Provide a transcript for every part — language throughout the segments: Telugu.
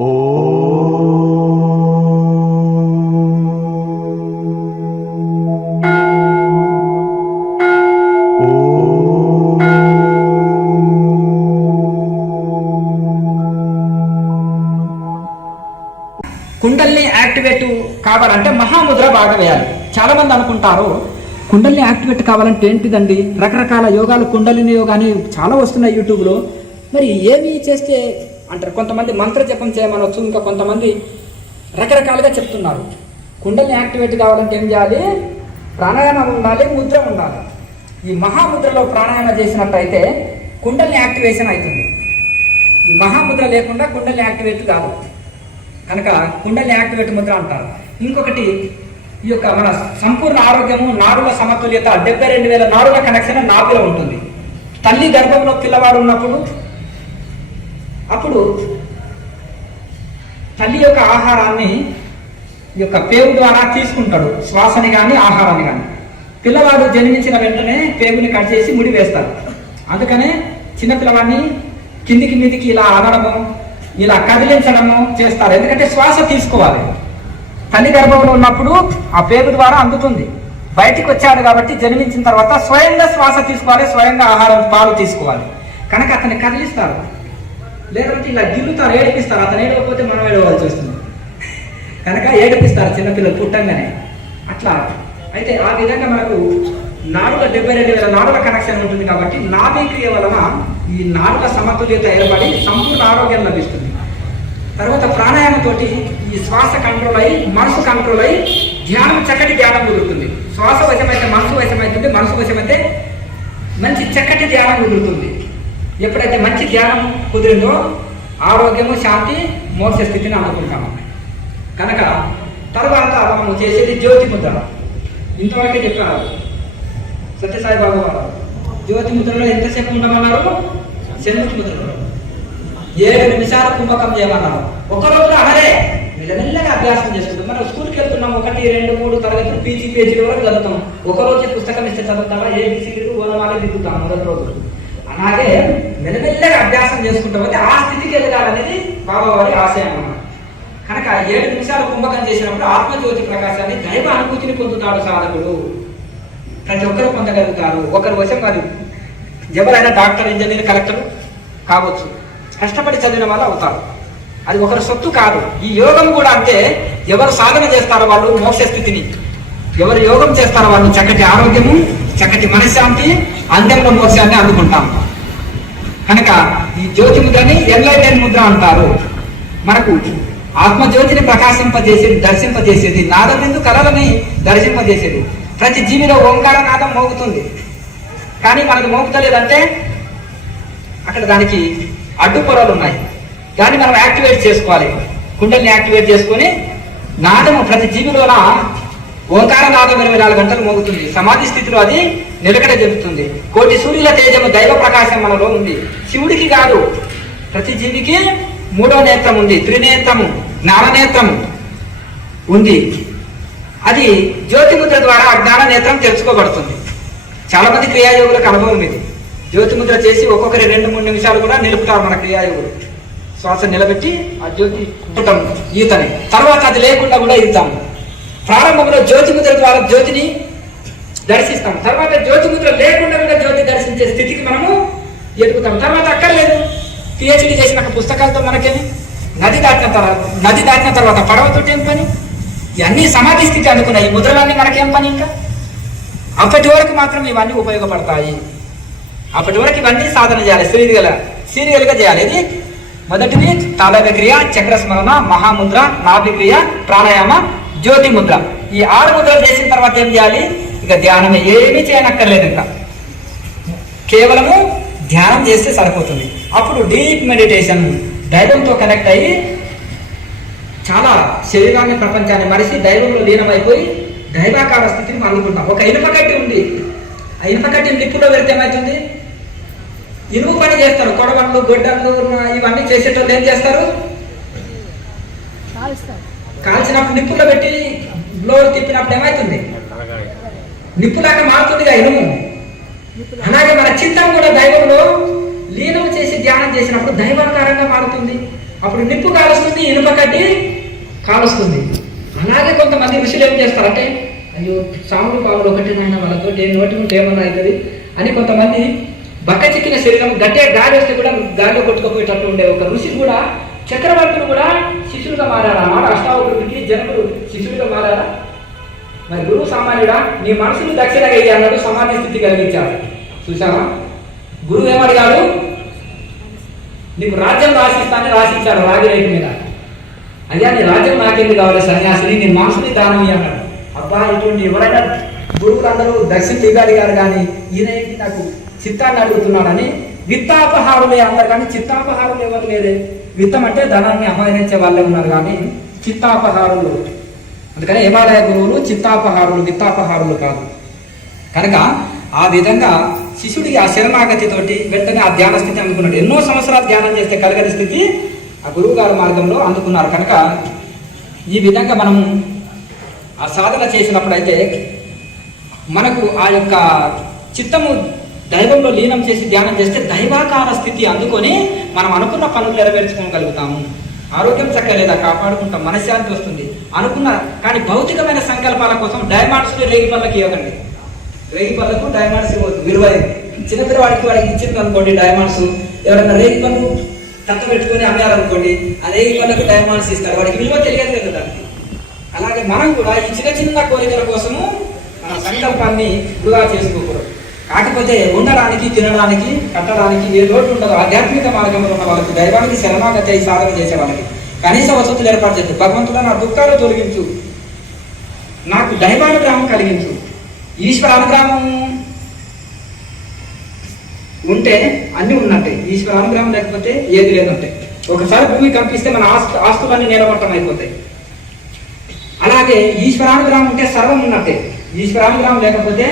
కుండల్ని యాక్టివేట్ కావాలంటే మహాముద్ర బాగా వేయాలి. చాలా మంది అనుకుంటారు కుండల్ని యాక్టివేట్ కావాలంటే ఏంటిదండి, రకరకాల యోగాలు, కుండలిని యోగాని చాలా వస్తున్నాయి యూట్యూబ్లో. మరి ఏమి చేస్తే అంటారు, కొంతమంది మంత్ర జపం చేయమనొచ్చు, ఇంకా కొంతమంది రకరకాలుగా చెప్తున్నారు. కుండల్ని యాక్టివేట్ కావాలంటే ఏం చేయాలి, ప్రాణాయామం ఉండాలి, ముద్ర ఉండాలి. ఈ మహాముద్రలో ప్రాణాయామం చేసినట్టయితే కుండల్ని యాక్టివేషన్ అవుతుంది. ఈ మహాముద్ర లేకుండా కుండల్ని యాక్టివేట్ కాదు కనుక కుండల్ని యాక్టివేట్ ముద్ర అంటారు. ఇంకొకటి, ఈ యొక్క మన సంపూర్ణ ఆరోగ్యము, నాడుల సమతుల్యత, 72,000 నాడుల కనెక్షన్ నాభిలో ఉంటుంది. తల్లి గర్భంలో పిల్లవాడు ఉన్నప్పుడు అప్పుడు తల్లి యొక్క ఆహారాన్ని ఈ యొక్క పేగు ద్వారా తీసుకుంటాడు, శ్వాసని కానీ ఆహారాన్ని కానీ. పిల్లవాడు జన్మించిన వెంటనే పేగుని కట్ చేసి ముడి వేస్తారు. అందుకనే చిన్నపిల్లవాడిని కిందికి మీదికి ఇలా అనడము, ఇలా కదిలించడము చేస్తారు. ఎందుకంటే శ్వాస తీసుకోవాలి. తల్లి గర్భంలో ఉన్నప్పుడు ఆ పేగు ద్వారా అందుతుంది. బయటికి వచ్చాడు కాబట్టి జన్మించిన తర్వాత స్వయంగా శ్వాస తీసుకోవాలి, స్వయంగా ఆహారం పాలు తీసుకోవాలి. కనుక అతన్ని కదిలిస్తారు, లేదంటే ఇలా గిల్లుతారు, ఏడిపిస్తారు. అతను ఏడవకపోతే మనం ఏడవలసి వస్తుంది కనుక ఏడిపిస్తారు చిన్నపిల్లలు పుట్టంగానే. అట్లా అయితే ఆ విధంగా మనకు నాడుల 72,000 నాడుల కనెక్షన్ ఉంటుంది కాబట్టి నాభి క్రియ వలన ఈ నాడుల సమతుల్యత ఏర్పడి సంపూర్ణ ఆరోగ్యం లభిస్తుంది. తర్వాత ప్రాణాయామంతో ఈ శ్వాస కంట్రోల్ అయ్యి, మనసు కంట్రోల్ అయ్యి ధ్యానం, చక్కటి ధ్యానం కుదురుతుంది. శ్వాస వశమైతే మనసు వశమవుతుంది, మనసు వశమైతే మంచి చక్కటి ధ్యానం కుదురుతుంది. ఎప్పుడైతే మంచి ధ్యానం కుదిరిందో ఆరోగ్యము, శాంతి, మోక్ష స్థితిని అనుకుంటాము. కనుక తర్వాత మనము చేసేది జ్యోతి ముద్ర. ఇంతవరకే చెప్పారు సత్యసాయి బాబు గారు. జ్యోతి ముద్రలో ఎంతసేపు ఉండమన్నారు, శనిముఖి ముద్రలో 7 నిమిషాలు కుంభకం చేయమన్నారు. ఒక రోజులో అహరే మెల్లమెల్లగా అభ్యాసం చేసుకుంటాం. మనం స్కూల్కి వెళ్తున్నాం, 1, 2, 3 తరగతులు పీజీ పేజీల వరకు చదువుతాం. ఒక రోజే పుస్తకం ఇస్తే చదువుతామా, ఏబిసిడీలు ఓనమాలే దిద్దుతాం మొదటి రోజు. అలాగే మెల్లమెల్లగా అభ్యాసం చేసుకుంటాం. అయితే ఆ స్థితికి ఎదగాలనేది బాబావారి ఆశయం అన్నమాట. కనుక 7 నిమిషాలు కుంభకం చేసినప్పుడు ఆత్మజ్యోతి ప్రకాశాన్ని, దైవ అనుభూతిని పొందుతాడు సాధకుడు. ప్రతి ఒక్కరు పొందగలుగుతారు. ఒకరి వశం కాదు. ఎవరైనా డాక్టర్, ఇంజనీర్, కలెక్టర్ కావచ్చు, కష్టపడి చదివిన వాళ్ళు అవుతారు. అది ఒకరి సొత్తు కాదు. ఈ యోగం కూడా అంతే. ఎవరు సాధన చేస్తారో వాళ్ళు మోక్ష స్థితిని, ఎవరు యోగం చేస్తారో వాళ్ళు చక్కటి ఆరోగ్యము, చక్కటి మనశ్శాంతి, అందంలో మోక్షాన్ని అందుకుంటాం. కనుక ఈ జ్యోతి ముద్రని ఎన్లైటెన్ ముద్ర అంటారు. మనకు ఆత్మజ్యోతిని ప్రకాశింపజేసేది, దర్శింపజేసేది, నాదబిందు కళలని దర్శింపజేసేది. ప్రతి జీవిలో ఓంకార నాదం మోగుతుంది, కానీ మనకు మోగుతలేదంటే అక్కడ దానికి అడ్డుపొరలు ఉన్నాయి. దాన్ని మనం యాక్టివేట్ చేసుకోవాలి. కుండల్ని యాక్టివేట్ చేసుకొని నాదము ప్రతి జీవిలోన ఓంకార నాదం 24 గంటలు మోగుతుంది. సమాధి స్థితిలో అది నిలకడ చెందుతుంది. కోటి సూర్యుల తేజము, దైవ ప్రకాశం మనలో ఉంది. శివుడికి కాదు, ప్రతి జీవికి 3వ నేత్రం ఉంది, త్రినేత్రము, జ్ఞాననేత్రము ఉంది. అది జ్యోతిముద్ర ద్వారా అజ్ఞాన నేత్రం తెరుచుకోబడుతుంది. చాలా మంది క్రియాయోగులకు అనుభవం ఇది. జ్యోతిముద్ర చేసి ఒక్కొక్కరి 2-3 నిమిషాలు కూడా నిలుపుతారు మన క్రియాయోగులు. శ్వాస నిలబెట్టి ఆ జ్యోతి పుట్టం ఈతని, తర్వాత అది లేకుండా కూడా ఈతాము. ప్రారంభంలో జ్యోతిముద్ర ద్వారా జ్యోతిని దర్శిస్తాం. తర్వాత జ్యోతిముద్ర లేకుండా కూడా జ్యోతి దర్శించే స్థితికి మనము ఎదుగుతాం. తర్వాత అక్కర్లేదు, పిహెచ్డి చేసిన పుస్తకాలతో మనకేమి, నది దాటిన తర్వాత పడవతో ఏం పని, ఇవన్నీ సమాధి స్థితి అనుకున్నాయి. ఈ ముద్రలన్నీ మనకేం పని? ఇంకా అప్పటి వరకు మాత్రం ఇవన్నీ ఉపయోగపడతాయి. అప్పటి వరకు ఇవన్నీ సాధన చేయాలి, సీరియల్గా చేయాలి. ఇది మొదటిది తాళవ్య క్రియ, చక్రస్మరణ, మహాముద్ర, నాభిక్రియ, ప్రాణాయామ, జ్యోతి ముద్ర. ఈ 6 ముద్రలు చేసిన తర్వాత ఏం చేయాలి? ఇక ధ్యానం ఏమీ చేయనక్కర్లేదు. ఇంకా కేవలము ధ్యానం చేస్తే సరిపోతుంది. అప్పుడు డీప్ మెడిటేషన్, దైవంతో కనెక్ట్ అయ్యి చాలా శరీరాన్ని, ప్రపంచాన్ని మరిచి దైవంలో లీనమైపోయి దైవాకార స్థితిని మనం అందుకుంటాం. ఒక ఇనుప కట్టి ఉంది, ఆ ఇనుప కట్టిని నిప్పులో పెడితే ఏమవుతుంది? ఇనుము పని చేస్తారు. కొడవళ్ళు, గొడ్డళ్ళు ఇవన్నీ చేసేటోళ్ళు ఏం చేస్తారు? కాల్చినప్పుడు నిప్పులో పెట్టి బ్లోర్ తిప్పినప్పుడు ఏమవుతుంది? నిప్పులాగా మారుతుందిగా ఇనుము. అలాగే మన చిత్తం కూడా దైవంలో లీనం చేసి ధ్యానం చేసినప్పుడు దైవాకారంగా మారుతుంది. అప్పుడు నిప్పు కాలుస్తుంది, ఇనుప కడ్డి కాలుస్తుంది. అలాగే కొంతమంది ఋషులు ఏం చేస్తారంటే, అయ్యో సాములు పాములు ఒకటే నాయన వాళ్ళతో నోటి నుండి ఏమన్నా అవుతుంది అని కొంతమంది బక్క చిక్కిన శరీరం గట్టిగా గాలి వస్తే కూడా గాలిలో కొట్టుకుపోయేటట్టు ఉండే ఒక ఋషి కూడా, చక్రవర్తులు కూడా శిష్యులుగా మారారా? మాట అష్టావకుడికి జనకులు శిష్యులుగా మారారా? మరి గురువు సామాన్యుడా, నీ మనసును దక్షిణగా అయ్యి అన్నాడు, సమాధి స్థితి కలిగించాడు. చూసావా, గురువు ఏమడిగాడు? నీకు రాజ్యం రాసిస్తానని రాసిచ్చాడు రాగి రేటు మీద. అయ్యా నీ రాజ్యం నాకేంది కావాలి సన్యాసిని, నీ మనసుని దానం అన్నాడు. అబ్బా ఇటువంటి ఎవరైనా గురువులందరూ దక్షిణ దిగాలి గారు, కానీ ఈయన నాకు చిత్తాన్ని అడుగుతున్నాడని విత్తాపహారులే అందరు, కానీ చిత్తాపహారులు ఎవరు లేరే. విత్తం అంటే ధనాన్ని అపహరించే వాళ్ళే ఉన్నారు, కానీ చిత్తాపహారులు. అందుకని హిమాలయ గురువులు చిత్తాపహారులు, విత్తాపహారులు కాదు. కనుక ఆ విధంగా శిష్యుడికి ఆ శరణాగతితోటి వెంటనే ఆ ధ్యాన స్థితి అందుకున్నాడు. ఎన్నో సంవత్సరాలు ధ్యానం చేస్తే కలగని స్థితి ఆ గురువు గారి మార్గంలో అందుకున్నారు. కనుక ఈ విధంగా మనం ఆ సాధన చేసినప్పుడైతే మనకు ఆ యొక్క చిత్తము దైవంలో లీనం చేసి ధ్యానం చేస్తే దైవాకార స్థితి అందుకొని మనం అనుకున్న పనులు నెరవేర్చుకోగలుగుతాము. ఆరోగ్యం చక్కలేదా కాపాడుకుంటాం, మనశ్శాంతి వస్తుంది అనుకున్న. కానీ భౌతికమైన సంకల్పాల కోసం డైమండ్స్ని రేగి పళ్ళకి ఇవ్వకండి. రేగి పళ్ళకు డైమండ్స్ ఇవ్వద్దు, విలువైంది. చిన్నపిల్లవాడికి వాడికి ఇచ్చింది అనుకోండి డైమండ్స్, ఎవరైనా రేగి పళ్ళు తట్ట పెట్టుకొని అమ్మారనుకోండి, ఆ రేగి పళ్ళకు డైమండ్స్ ఇస్తారు, వాడికి విలువ తెలియదు కదా దానికి. అలాగే మనం కూడా ఈ చిన్న చిన్న కోరికల కోసము మన సంకల్పాన్ని వృధా చేసుకోకూడదు. కాకపోతే ఉండడానికి, తినడానికి, కట్టడానికి ఏ లోటు ఉండదు. ఆధ్యాత్మిక మార్గంలో ఉన్న వాళ్ళకి, దైవానికి శరణాగతి అయి సాధన చేసే వాళ్ళకి కనీస వసతులు ఏర్పాటు చేస్తూ, భగవంతుడా నా దుఃఖాలు తొలగించు, నాకు దైవానుగ్రహం కలిగించు. ఈశ్వరానుగ్రహం ఉంటే అన్నీ ఉన్నట్టే, ఈశ్వరానుగ్రహం లేకపోతే ఏది లేదంటే. ఒకసారి భూమి కంపిస్తే మన ఆస్తులన్నీ నేలమట్టం అయిపోతాయి. అలాగే ఈశ్వరానుగ్రహం ఉంటే సర్వం ఉన్నట్టే, ఈశ్వరానుగ్రహం లేకపోతే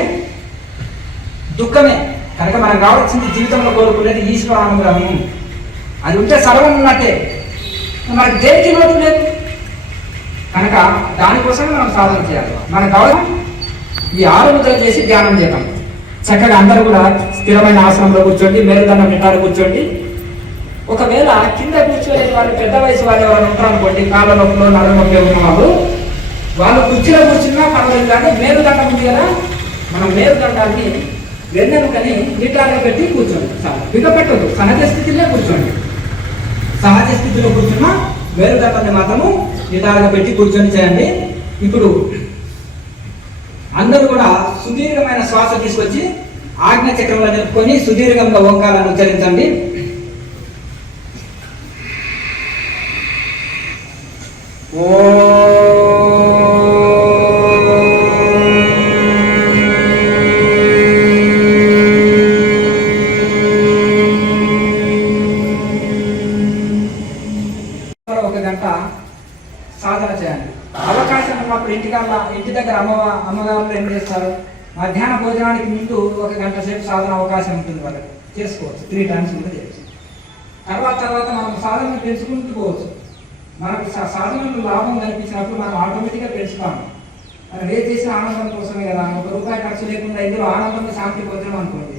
దుఃఖమే. కనుక మనం కావాల్సింది జీవితంలో కోరుకునేది ఈశ్వరానుగ్రహం. అది ఉంటే సర్వం ఉన్నట్టే, మనకి దేనికి లోటు లేదు. కనుక దానికోసమే మనం సాధన చేయాలి. మనకు కావాలి ఈ 6 ముద్రలు చేసి ధ్యానం చేయటం. చక్కగా అందరూ కూడా స్థిరమైన ఆసనంలో కూర్చోండి, మేలుదండం నింటారు కూర్చోండి. ఒకవేళ కింద కూర్చోలే వాళ్ళు, పెద్ద వయసు వాళ్ళు ఎవరైనా ఉంటారు అనుకోండి, కాళ్ళ నొప్పులు నడుము నొప్పి ఉన్న వాళ్ళు కుర్చీలో కూర్చున్నా పర్వాలేదు, కానీ మేలుదండం ఉంది కదా, మనం మేలుదండాన్ని వెన్నెముకని నిటారుగా పెట్టి కూర్చోండి. బిగపెట్టదు, సహజ స్థితిలో కూర్చోండి. సహజ స్థితిలో కూర్చున్న మేలుదండాన్ని మాత్రము నిటారుగా పెట్టి కూర్చొని చేయండి. ఇప్పుడు అందరూ కూడా సుదీర్ఘమైన శ్వాస తీసుకొచ్చి ఆజ్ఞ చక్రంలో నిలుపుకొని సుదీర్ఘంగా ఓంకారాన్ని ఉచ్చరించండి. ఒక గంట సాధన చేయండి. అవకాశం ఉన్నప్పుడు ఇంటి దగ్గర అమ్మగారు ఏం చేస్తారు, మధ్యాహ్న భోజనానికి ముందు 1 గంట సేపు సాధన అవకాశం ఉంటుంది, వాళ్ళకి చేసుకోవచ్చు. 3 times కూడా చేయొచ్చు. తర్వాత మనం సాధన పెంచుకుంటూ పోవచ్చు. మనకు సాధనలో లాభం కనిపించినప్పుడు మనం ఆటోమేటిక్గా పెంచుతాము. మనం ఏ చేసిన ఆనందం కోసమే కదా, 1 రూపాయి ఖర్చు లేకుండా ఇందులో ఆనందంగా శాంతి పొందడం అనుకోండి,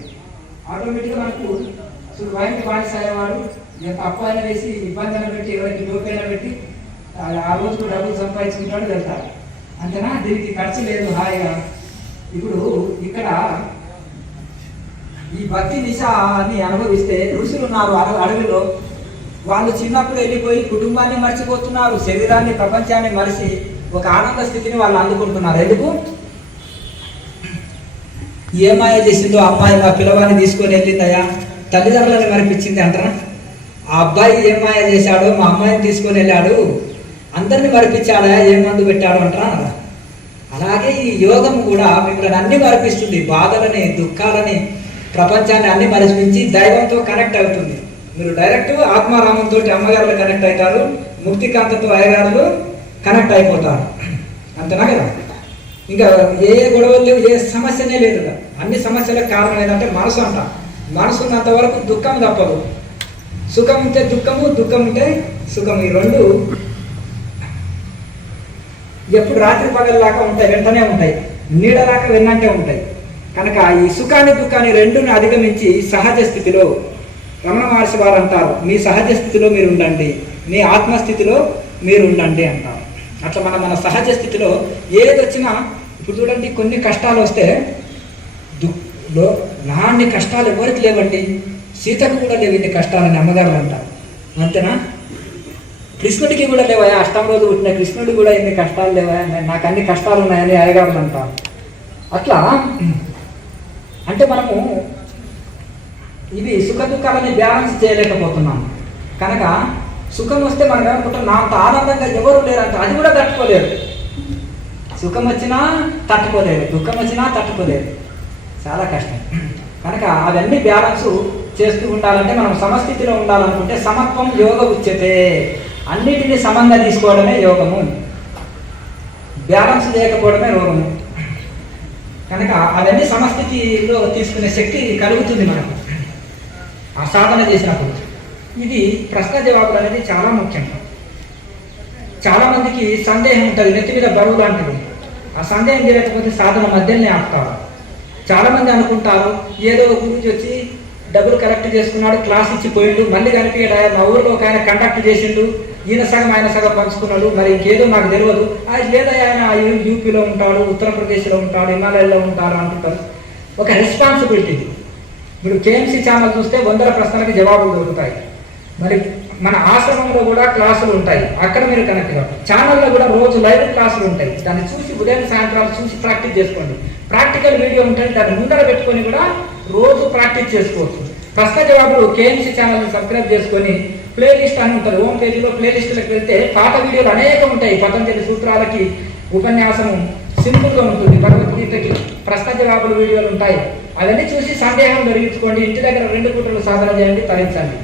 ఆటోమేటిక్గా మనకు అసలు వైద్య బానిస అయ్యేవాడు ఎంత అప్పు అయినా వేసి ఇబ్బంది అయినా పెట్టి ఎవరికి డోకైనా పెట్టి ఆ రోజు డబ్బులు సంపాదించుకుంటాడు వెళ్తారు. అంతేనా, దీనికి ఖర్చు లేదు, హాయిగా. ఇప్పుడు ఇక్కడ ఈ భక్తి నిశాని అనుభవిస్తే ఋషులు ఉన్నారు అడవిలో, వాళ్ళు చిన్నప్పుడు వెళ్ళిపోయి కుటుంబాన్ని మర్చిపోతున్నారు, శరీరాన్ని ప్రపంచాన్ని మరిచి ఒక ఆనంద స్థితిని వాళ్ళు అందుకుంటున్నారు. ఎందుకు? ఏ మాయ చేసిందో అమ్మాయి మా పిల్లవాడిని తీసుకొని వెళ్ళిందయా, తల్లిదండ్రులని మరిపించింది అంటారా. ఆ అబ్బాయి ఏ మాయ చేశాడో మా అమ్మాయిని తీసుకొని వెళ్ళాడు, అందరిని మరిపించాడా, ఏ మందు పెట్టాడు అంటారా. అలాగే ఈ యోగం కూడా మిమ్మల్ని అన్ని మరిపిస్తుంది, బాధలని, దుఃఖాలని, ప్రపంచాన్ని అన్ని మరిపించి దైవంతో కనెక్ట్ అవుతుంది. మీరు డైరెక్ట్ ఆత్మారామంతో అమ్మగారులు కనెక్ట్ అవుతారు, ముక్తికాంతతో అయ్యగారులు కనెక్ట్ అయిపోతారు. అంతేనా కదా. ఇంకా ఏ గొడవలు లేవు, ఏ సమస్యనే లేదు కదా. అన్ని సమస్యలకు కారణం ఏంటంటే మనసు అంట. మనసు ఉన్నంత వరకు దుఃఖం తప్పదు. సుఖం ఉంటే దుఃఖము, దుఃఖం ఉంటే సుఖం, ఈ రెండు ఎప్పుడు రాత్రి పగలలాగా ఉంటాయి, వెంటనే ఉంటాయి, నీడలాగా వెన్నంటే ఉంటాయి. కనుక ఈ సుఖాన్ని దుఃఖాన్ని రెండుని అధిగమించి సహజ స్థితిలో రమణ మహర్షి వారు అంటారు, మీ సహజ స్థితిలో మీరు ఉండండి, మీ ఆత్మస్థితిలో మీరు ఉండండి అంటారు. అట్లా మన సహజ స్థితిలో ఏదొచ్చినా, ఇప్పుడు చూడండి కొన్ని కష్టాలు వస్తే నాన్ని కష్టాలు ఎవరికి లేవండి, సీతకు కూడా లేవు ఇన్ని కష్టాలని అమ్మగారు అంటారు. అంతేనా? కృష్ణుడికి కూడా లేవా, అష్టం రోజు పుట్టిన కృష్ణుడికి కూడా ఇన్ని కష్టాలు లేవా, నాకు అన్ని కష్టాలు ఉన్నాయని అయ్యగారులు అంటారు. అట్లా అంటే మనము ఇవి సుఖ దుఃఖాలని బ్యాలెన్స్ చేయలేకపోతున్నాం కనుక సుఖం వస్తే మనం ఏమనుకుంటాం, నా అంత ఆనందంగా ఎవరు లేరంట, అది కూడా తట్టుకోలేరు. సుఖం వచ్చినా తట్టుకోలేరు, దుఃఖం వచ్చినా తట్టుకోలేరు, చాలా కష్టం. కనుక అవన్నీ బ్యాలెన్స్ చేస్తూ ఉండాలంటే మనం సమస్థితిలో ఉండాలనుకుంటే సమత్వం యోగ ఉచ్యతే, అన్నిటినీ సమంగా తీసుకోవడమే యోగము, బ్యాలెన్స్ లేకపోవడమే రోగము. కనుక అవన్నీ సమస్థితిలో తీసుకునే శక్తి కలుగుతుంది మనకు ఆ సాధన చేసినప్పుడు. ఇది ప్రశ్న జవాబులు అనేది చాలా ముఖ్యం. చాలామందికి సందేహం ఉంటుంది, నెత్తి మీద బరువు లాంటిది. ఆ సందేహం తీరకపోతే సాధన మధ్యలోనే ఆపుతారు. చాలామంది అనుకుంటారు, ఏదో గురించి వచ్చి డబ్బులు కలెక్ట్ చేసుకున్నాడు, క్లాస్ ఇచ్చి పోయిండు, మళ్ళీ కనిపించాడు, మా ఊరిలో ఒక ఆయన కండక్ట్ చేసిండు, ఈయన సగం ఆయన సగం పంచుకున్నాడు, మరి ఇంకేదో నాకు తెలియదు, అది లేదా ఆయన యూపీలో ఉంటాడు, ఉత్తరప్రదేశ్లో ఉంటాడు, హిమాలయాల్లో ఉంటాడు అంటుంటారు. ఒక రెస్పాన్సిబిలిటీ. ఇప్పుడు కేఎంసీ ఛానల్ చూస్తే 100 ప్రశ్నలకి జవాబులు దొరుకుతాయి. మరి మన ఆశ్రమంలో కూడా క్లాసులు ఉంటాయి, అక్కడ మీరు కనెక్ట్ కాదు. ఛానల్లో కూడా రోజు లైవ్ క్లాసులు ఉంటాయి, దాన్ని చూసి ఉదయం సాయంత్రాలు చూసి ప్రాక్టీస్ చేసుకోండి. ప్రాక్టికల్ వీడియో ఉంటుంది, దాన్ని ముందర పెట్టుకొని కూడా రోజు ప్రాక్టీస్ చేసుకోవచ్చు. ప్రశ్న జవాబులు కేఎంసీ ఛానల్ని సబ్స్క్రైబ్ చేసుకొని ప్లేలిస్ట్ అని ఉంటుంది, హోమ్ పేజీలో ప్లేలిస్టులకు వెళ్తే పాత వీడియోలు అనేకం ఉంటాయి. పతంజలి సూత్రాలకి ఉపన్యాసము సింపుల్గా ఉంటుంది, భగవద్గీతకి ప్రశ్న జవాబులు వీడియోలు ఉంటాయి. అవన్నీ చూసి సందేహం తొలగించుకోండి. ఇంటి దగ్గర 2 పూటలు సాధన చేయండి, తరించండి.